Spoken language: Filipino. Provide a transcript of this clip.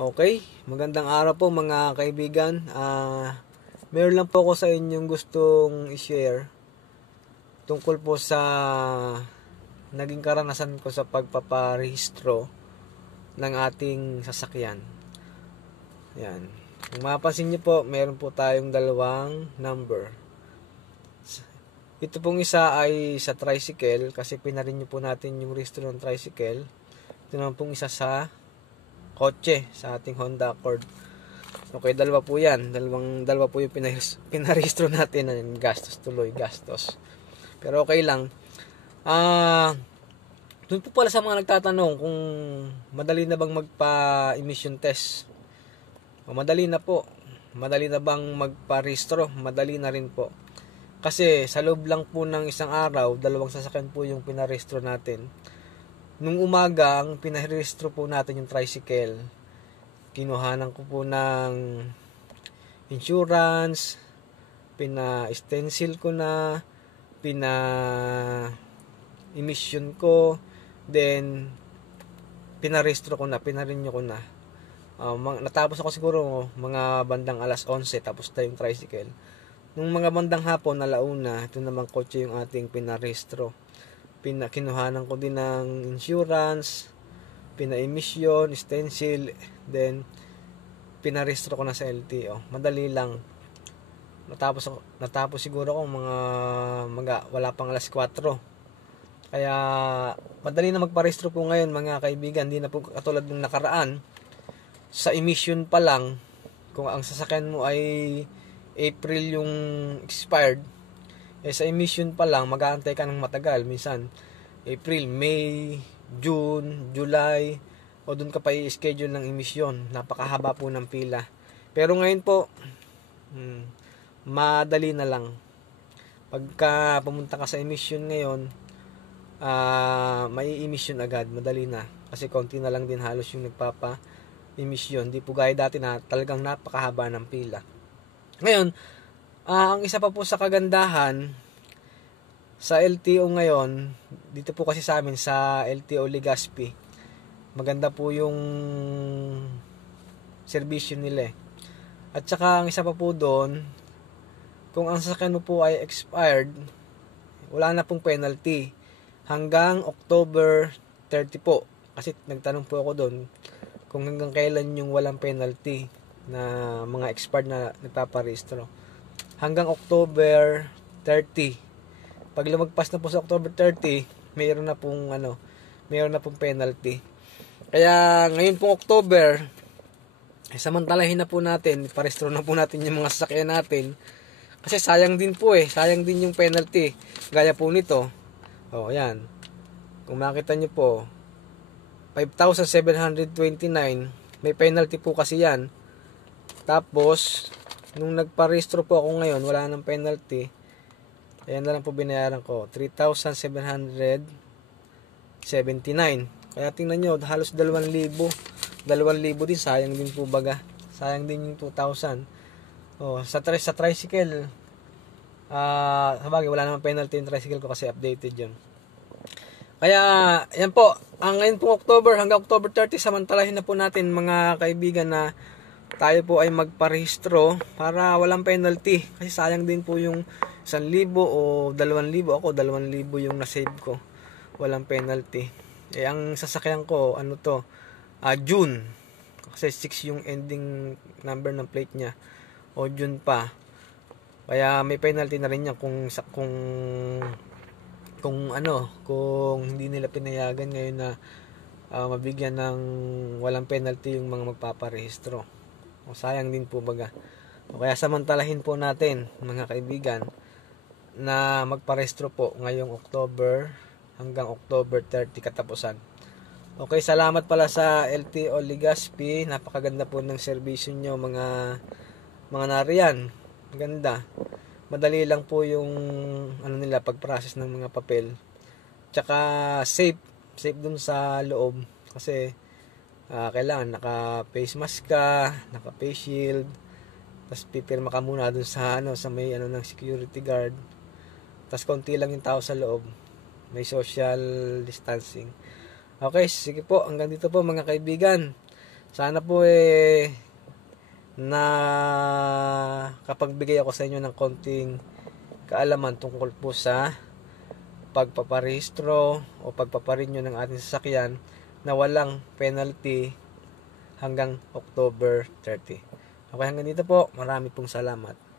Okay, magandang araw po mga kaibigan. Meron lang po ako sa inyong gustong i-share tungkol po sa naging karanasan ko sa pagpaparehistro ng ating sasakyan. Yan. Kung mapapansin niyo po, meron po tayong dalawang number. Ito pong isa ay sa tricycle kasi pinarenew po natin yung rehistro ng tricycle. Ito naman pong isa sa kotse, sa ating Honda Accord. Okay, dalawa po yan. Dalawa po yung pinarehistro natin. Gastos tuloy, gastos. Pero okay lang. Doon po pala sa mga nagtatanong kung madali na bang magpa-emission test. Madali na po. Madali na bang magpa-rehistro? Madali na rin po. Kasi sa loob lang po ng isang araw, dalawang sasakyan po yung pinarehistro natin. Nung umaga, ang pinarehistro po natin yung tricycle. Kinuhanan ko po ng insurance, pina-stencil ko na, pina-emission ko, then pinarehistro ko na, pinarenew ko na. Natapos ako siguro mga bandang alas 11, tapos na yung tricycle. Nung mga bandang hapon, alauna, ito naman kotse yung ating pinarehistro. Kinuhanan ko din ng insurance, pina-emission, stencil, then pinarehistro ko na sa LTO. Madali lang. Natapos siguro ako wala pang alas 4. Kaya madali na magparehistro po ngayon mga kaibigan. Hindi na po katulad ng nakaraan. Sa emission pa lang, kung ang sasakyan mo ay April yung expired, sa emission pa lang, mag-aantay ka ng matagal. Minsan, April, May, June, July, o doon ka pa i-schedule ng emission. Napakahaba po ng pila. Pero ngayon po, madali na lang. Pagka pumunta ka sa emission ngayon, may emission agad. Madali na. Kasi konti na lang din halos yung nagpapa-emission. Di po gaya dati na talagang napakahaba ng pila. Ngayon, ang isa pa po sa kagandahan sa LTO ngayon, dito po kasi sa amin sa LTO Legazpi, maganda po yung serbisyo nila. At saka ang isa pa po doon, kung ang sasakyan mo po ay expired, wala na pong penalty hanggang October 30 po. Kasi nagtanong po ako doon kung hanggang kailan yung walang penalty na mga expired na nagpaparehistro. Hanggang October 30. Pag lumagpas na po sa October 30, mayroon na pong penalty. Kaya ngayon pong October, samantalahin na po natin, parehistro na po natin yung mga sasakyan natin. Kasi sayang din po sayang din yung penalty. Gaya po nito. Yan. Kung makita nyo po, 5,729, may penalty po kasi yan. Tapos, nung nagparehistro po ako ngayon, wala nang penalty. Ayan na lang po binayaran ko, 3,779. Kaya tingnan nyo, halos 2,000. 2,000 din, sayang din po baga. Sayang din yung 2,000. Sa tricycle, sabagay, wala namang penalty yung tricycle ko kasi updated yun. Kaya, yan po, ngayon po October, hanggang October 30, samantalahin na po natin mga kaibigan na tayo po ay magparehistro para walang penalty. Kasi sayang din po yung 1,000 o 2,000. Ako 2,000 yung nasave ko. Walang penalty. Ang sasakyan ko, June. Kasi 6 yung ending number ng plate niya. O June pa. Kaya may penalty na rin yan kung hindi nila pinayagan ngayon na mabigyan ng walang penalty yung mga magpaparehistro. Sayang din po baga. Kaya samantalahin po natin mga kaibigan na magparehistro po ngayong October hanggang October 30 katapusan. Okay, salamat pala sa LTO Legazpi. Napakaganda po ng serbisyo nyo mga nariyan. Ganda. Madali lang po yung pag-process ng mga papel. Tsaka safe dun sa loob kasi kailangan naka-face mask ka, naka-face shield, tapos pipirma ka muna dun sa may ng security guard. Tapos konti lang yung tao sa loob. May social distancing. Okay, sige po, hanggang dito po mga kaibigan. Sana po na kapagbigay ako sa inyo ng konting kaalaman tungkol po sa pagpaparehistro o pagpaparenew ng ating sasakyan na walang penalty hanggang October 30. Okay, hanggang dito po. Marami pong salamat.